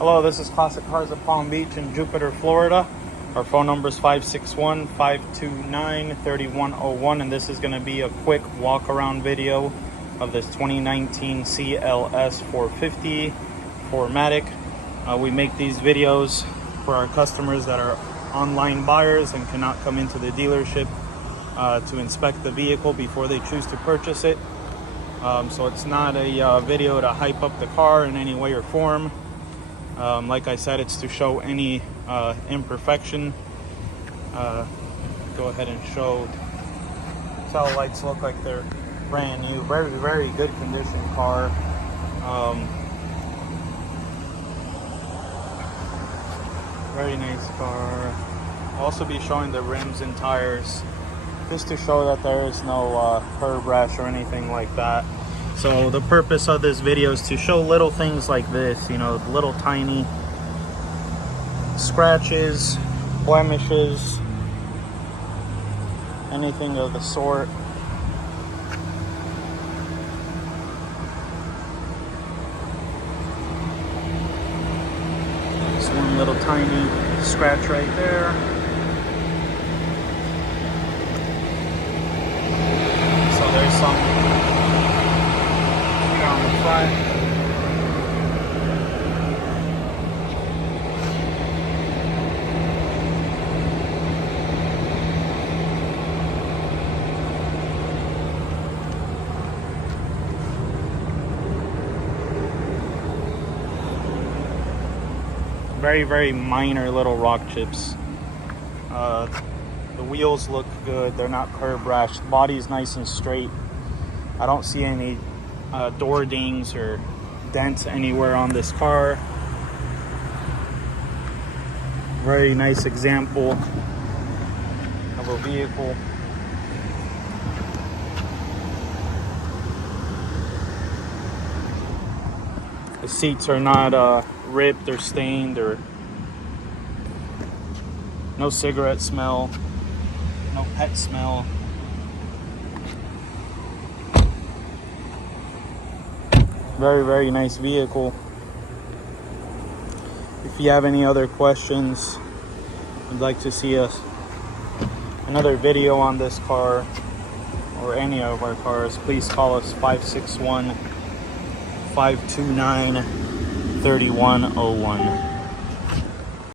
Hello, this is Classic Cars of Palm Beach in Jupiter, Florida. Our phone number is 561-529-3101, and this is going to be a quick walk-around video of this 2019 CLS 450 4matic. We make these videos for our customers that are online buyers and cannot come into the dealership to inspect the vehicle before they choose to purchase it. So it's not a video to hype up the car in any way or form. Like I said, it's to show any imperfection. Go ahead and show. Tail lights look like they're brand new. Very, very good condition car. Very nice car. I'll also be showing the rims and tires, just to show that there is no curb rash or anything like that. So the purpose of this video is to show little things like this, you know, little tiny scratches, blemishes, anything of the sort. Just one little tiny scratch right there. So there's some here on the front. Very, very minor little rock chips. The wheels look good. They're not curb rash. The body's nice and straight. I don't see any door dings or dents anywhere on this car. Very nice example of a vehicle. The seats are not ripped or stained, or no cigarette smell, no pet smell. Very, very nice vehicle. If you have any other questions, you'd like to see another video on this car or any of our cars, please call us 561-529-3101.